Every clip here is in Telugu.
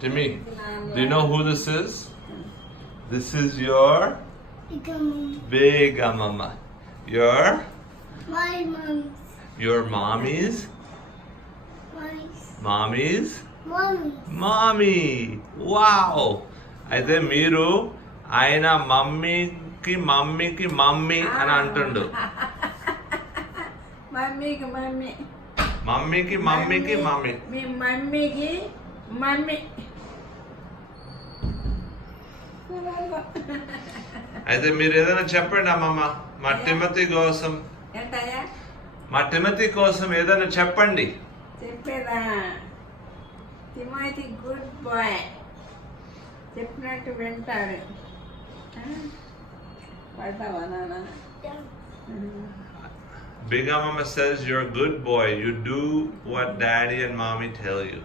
Timmy, do you know who this is? This is your Big Ammamma. My mom. Your mommy's mommy. Wow. అయితే మీరు ఆయన మమ్మీకి మమ్మీ అని అంటుండు. మమ్మీకి మమ్మీ మమ్మీకి మమ్మీ. మీ మమ్మీకి మమ్మీ. అయితే మీరు ఏదైనా చెప్పండి అమ్మమ్మ, మా టిమతి కోసం. ఏంటయ్యా? మా టిమతి కోసం ఏదైనా చెప్పండి. చెప్పేదా? తిమోతి గుడ్ బాయ్, చెప్పినట్టు వింటాడు. పడతావా నాన్న? Big Ammamma says you're a good boy. You do what daddy and mommy tell you.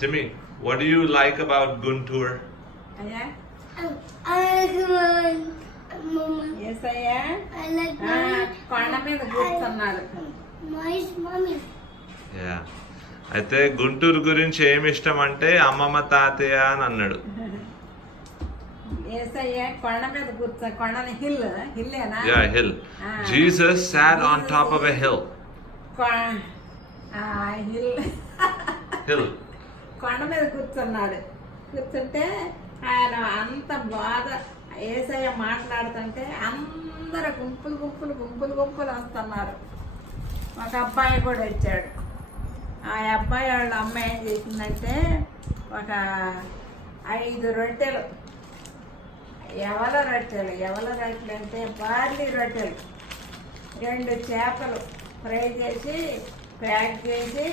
Timmy, what do you like about Guntur? అయ్యా? I like Mama. ఎస్ అయ్యా. I like Mama. కొండ మీద కూర్చున్నాడు. My mommy. Yeah. అయితే గుంటూరు గురించి ఏమి ఇష్టం అంటే అమ్మమ్మ తాతయ్య అని అన్నాడు. ఎస్ అయ్యా, కొండ మీద కూర్చో. కొండని హిల్లేనా? Yeah, hill. Jesus sat on top of a hill. Hill. కొండ మీద కూర్చున్నాడు. కూర్చుంటే ఆయన అంత బాధ ఏసయ్య మాట్లాడుతుంటే అందరు గుంపులు వస్తున్నారు. ఒక అబ్బాయి కూడా వచ్చాడు. ఆ అబ్బాయి వాళ్ళ అమ్మ ఏం చేసిందంటే ఒక 5 రొట్టెలు, ఎవల రొట్టెలు అంటే బార్లీ రొట్టెలు, 2 చేపలు ఫ్రై చేసి ప్యాక్ చేసి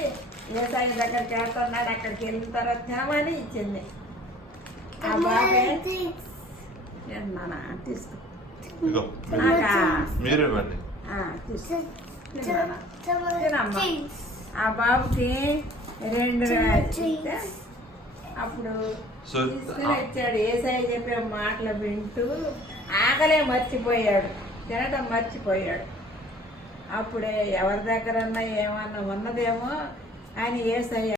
ఏసయ్య దగ్గరికి వెళ్తున్నాడు. అక్కడికి వెళ్ళిన తర్వాత తినమని ఇచ్చింది. ఆ బాబే నాన్న తీసుకో, మీరు ఇవ్వండి. తినమ్మా. ఆ బాబుకి 2 అప్పుడు తీసుకుని వచ్చాడు. ఏసయ్య చెప్పే మాటలు వింటూ ఆకలే మర్చిపోయాడు, తినడం మర్చిపోయాడు. అప్పుడే ఎవరి దగ్గరన్నా ఏమన్నా ఉన్నదేమో అని ఏసయ్య